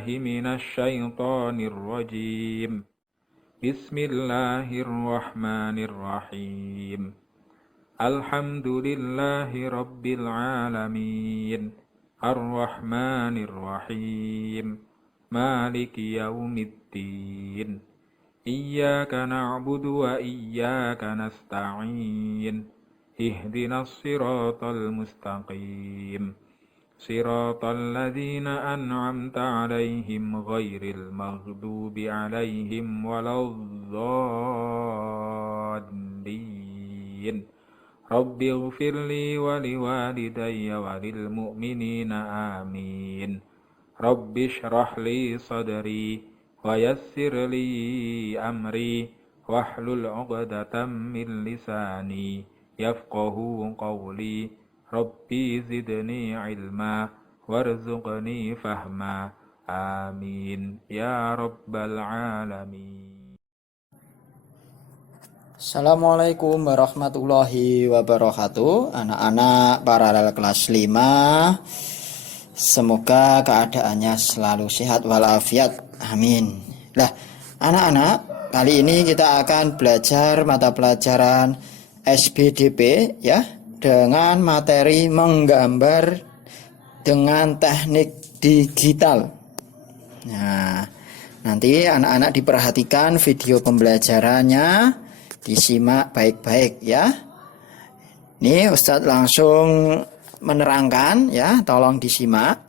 بالله من الشيطان الرجيم بسم الله الرحمن الرحيم الحمد لله رب العالمين الرحمن الرحيم مالك يوم الدين إياك نعبد وإياك نستعين اهدنا الصراط المستقيم صراط الذين أنعمت عليهم غير المغضوب عليهم ولا الضالين رب اغفر لي ولوالدي وللمؤمنين آمين رب اشرح لي صدري ويسر لي أمري واحلل عقدة من لساني يفقه قولي ربي زدني علما وارزقني فهما آمين يا رب العالمين. Assalamualaikum warahmatullahi wabarakatuh. Anak-anak paralel kelas 5, semoga keadaannya selalu sehat walafiat. Amin. Lah, anak-anak, kali ini kita akan belajar mata pelajaran SBDP ya, dengan materi menggambar dengan teknik digital. Nah, nanti anak-anak diperhatikan video pembelajarannya, disimak baik-baik ya. Ini Ustadz langsung menerangkan ya, tolong disimak.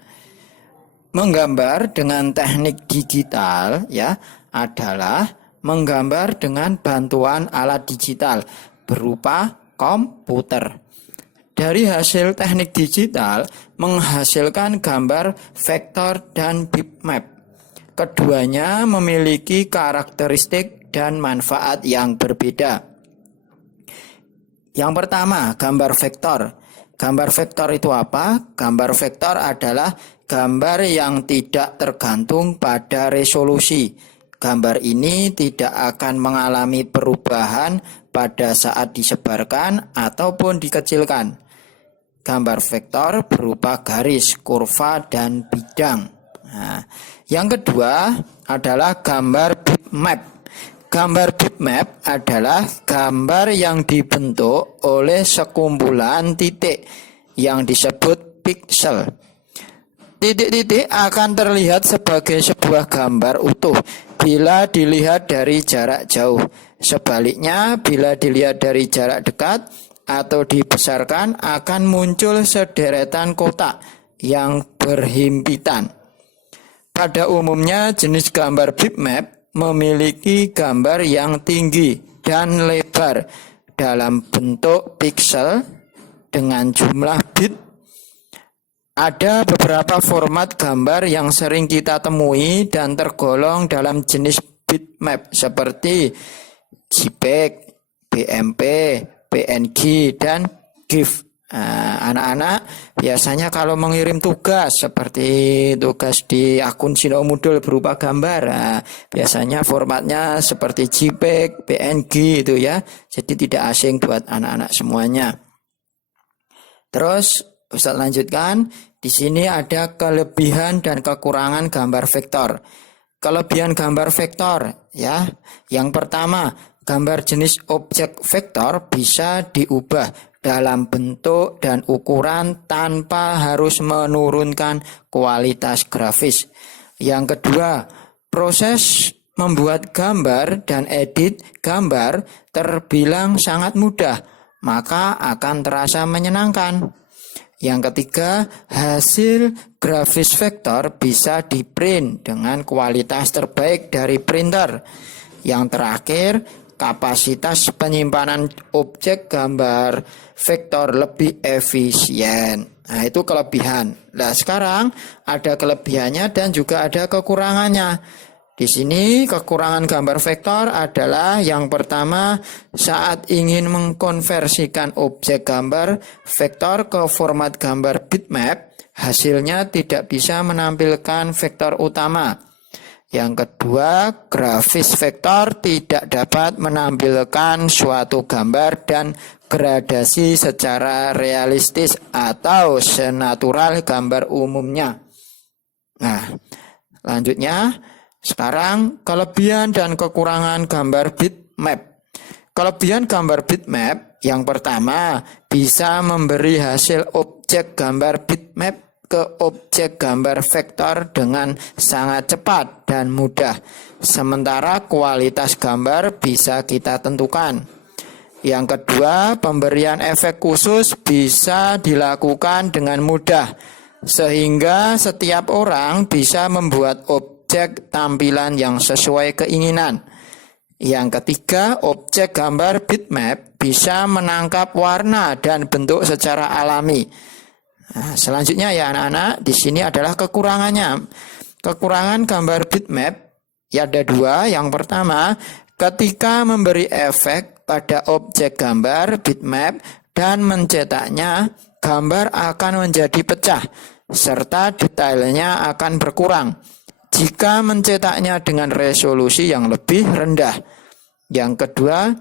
Menggambar dengan teknik digital ya adalah menggambar dengan bantuan alat digital berupa komputer. Dari hasil teknik digital menghasilkan gambar vektor dan bitmap. Keduanya memiliki karakteristik dan manfaat yang berbeda. Yang pertama, gambar vektor. Gambar vektor itu apa? Gambar vektor adalah gambar yang tidak tergantung pada resolusi. Gambar ini tidak akan mengalami perubahan pada saat disebarkan ataupun dikecilkan. Gambar vektor berupa garis, kurva, dan bidang. Nah, yang kedua adalah gambar bitmap. Gambar bitmap adalah gambar yang dibentuk oleh sekumpulan titik yang disebut piksel. Titik-titik akan terlihat sebagai sebuah gambar utuh bila dilihat dari jarak jauh. Sebaliknya, bila dilihat dari jarak dekat atau dibesarkan akan muncul sederetan kotak yang berhimpitan. Pada umumnya jenis gambar bitmap memiliki gambar yang tinggi dan lebar dalam bentuk piksel dengan jumlah bit. Ada beberapa format gambar yang sering kita temui dan tergolong dalam jenis bitmap seperti JPEG, BMP, PNG, dan GIF. Anak-anak biasanya kalau mengirim tugas seperti tugas di akun Sino Modul berupa gambar, biasanya formatnya seperti JPEG, PNG itu ya. Jadi tidak asing buat anak-anak semuanya. Terus Ustadz lanjutkan, di sini ada kelebihan dan kekurangan gambar vektor. Kelebihan gambar vektor ya. Yang pertama, gambar jenis objek vektor bisa diubah dalam bentuk dan ukuran tanpa harus menurunkan kualitas grafis. Yang kedua, proses membuat gambar dan edit gambar terbilang sangat mudah, maka akan terasa menyenangkan. Yang ketiga, hasil grafis vektor bisa diprint dengan kualitas terbaik dari printer. Yang terakhir, kapasitas penyimpanan objek gambar vektor lebih efisien. Nah, itu kelebihan. Nah, sekarang ada kelebihannya dan juga ada kekurangannya. Di sini kekurangan gambar vektor adalah yang pertama, saat ingin mengkonversikan objek gambar vektor ke format gambar bitmap, hasilnya tidak bisa menampilkan vektor utama. Yang kedua, grafis vektor tidak dapat menampilkan suatu gambar dan gradasi secara realistis atau senatural gambar umumnya. Nah, Lanjutnya, sekarang kelebihan dan kekurangan gambar bitmap. Kelebihan gambar bitmap yang pertama bisa memberi hasil objek gambar bitmap ke objek gambar vektor dengan sangat cepat dan mudah. Sementara kualitas gambar bisa kita tentukan. Yang kedua, pemberian efek khusus bisa dilakukan dengan mudah, sehingga setiap orang bisa membuat objek tampilan yang sesuai keinginan. Yang ketiga, objek gambar bitmap bisa menangkap warna dan bentuk secara alami. Nah, selanjutnya ya anak-anak, di sini adalah kekurangannya. Kekurangan gambar bitmap ya ada dua. Yang pertama, ketika memberi efek pada objek gambar bitmap dan mencetaknya, gambar akan menjadi pecah serta detailnya akan berkurang jika mencetaknya dengan resolusi yang lebih rendah. Yang kedua,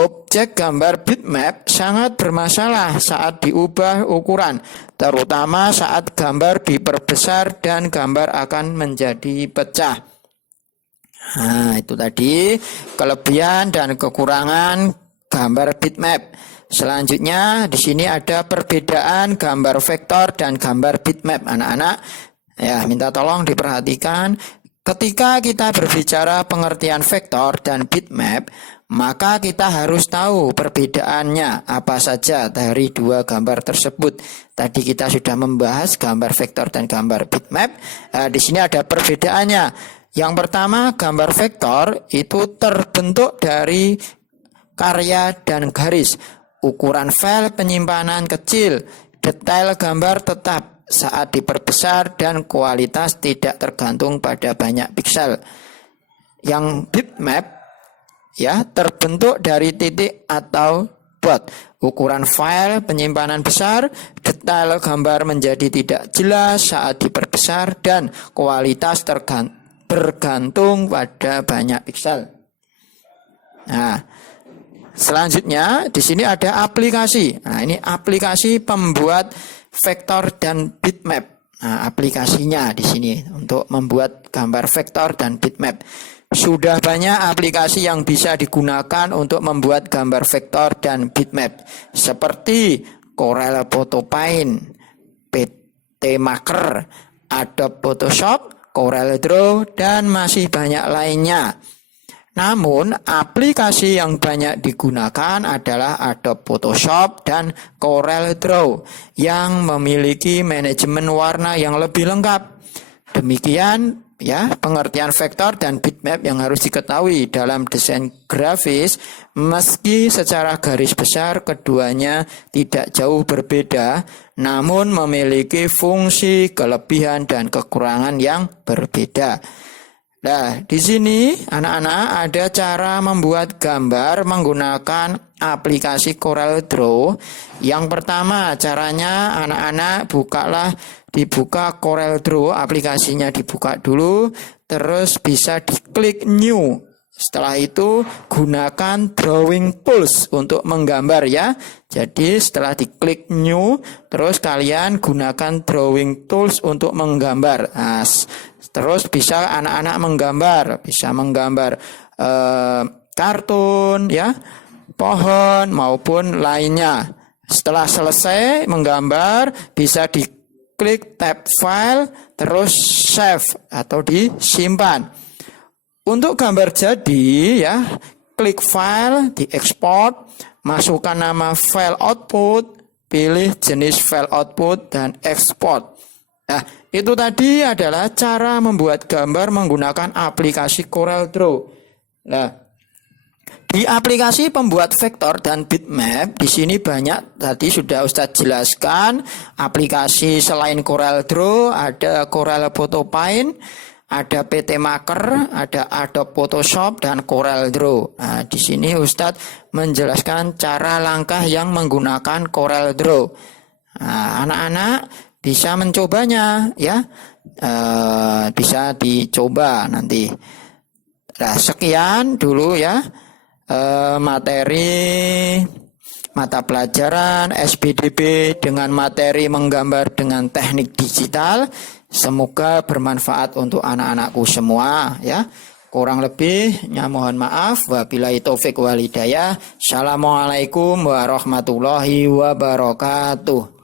objek gambar bitmap sangat bermasalah saat diubah ukuran, terutama saat gambar diperbesar dan gambar akan menjadi pecah. Nah, itu tadi kelebihan dan kekurangan gambar bitmap. Selanjutnya di sini ada perbedaan gambar vektor dan gambar bitmap. Anak-anak, ya minta tolong diperhatikan. Ketika kita berbicara pengertian vektor dan bitmap, maka kita harus tahu perbedaannya apa saja dari dua gambar tersebut. Tadi kita sudah membahas gambar vektor dan gambar bitmap. Di sini ada perbedaannya. Yang pertama, gambar vektor itu terbentuk dari karya dan garis. Ukuran file penyimpanan kecil, detail gambar tetap saat diperbesar dan kualitas tidak tergantung pada banyak piksel. Yang bitmap ya terbentuk dari titik atau dot. Ukuran file penyimpanan besar, detail gambar menjadi tidak jelas saat diperbesar dan kualitas bergantung pada banyak piksel. Nah, selanjutnya di sini ada aplikasi. Nah, ini aplikasi pembuat vektor dan bitmap. Nah, aplikasinya di sini untuk membuat gambar vektor dan bitmap. Sudah banyak aplikasi yang bisa digunakan untuk membuat gambar vektor dan bitmap, seperti Corel Photo Paint, PT Maker, Adobe Photoshop, Corel Draw, dan masih banyak lainnya. Namun, aplikasi yang banyak digunakan adalah Adobe Photoshop dan Corel Draw yang memiliki manajemen warna yang lebih lengkap. Demikian ya pengertian vektor dan bitmap yang harus diketahui dalam desain grafis. Meski secara garis besar keduanya tidak jauh berbeda, namun memiliki fungsi, kelebihan, dan kekurangan yang berbeda. Nah, di sini anak-anak ada cara membuat gambar menggunakan aplikasi Corel Draw. Yang pertama caranya anak-anak dibuka Corel Draw, aplikasinya dibuka dulu, terus bisa diklik new. Setelah itu gunakan drawing tools untuk menggambar ya. Jadi setelah diklik new, terus kalian gunakan drawing tools untuk menggambar. Nah, terus bisa anak-anak bisa menggambar kartun ya, pohon maupun lainnya. Setelah selesai menggambar, bisa diklik tab file, terus save atau disimpan. Untuk gambar jadi ya, klik file, diekspor, masukkan nama file output, pilih jenis file output dan ekspor. Nah, itu tadi adalah cara membuat gambar menggunakan aplikasi Corel Draw. Nah, di aplikasi pembuat vektor dan bitmap, di sini banyak tadi sudah Ustadz jelaskan. Aplikasi selain Corel Draw ada Corel Photo Paint, ada PT Maker, ada Adobe Photoshop dan Corel Draw. Nah, di sini Ustadz menjelaskan cara langkah yang menggunakan Corel Draw. Nah, anak-anak bisa mencobanya ya, bisa dicoba nanti. Nah, sekian dulu ya materi mata pelajaran SPDB dengan materi menggambar dengan teknik digital. Semoga bermanfaat untuk anak-anakku semua ya. Kurang lebihnya mohon maaf. Wabillahi taufik wal hidayah. Assalamualaikum warahmatullahi wabarakatuh.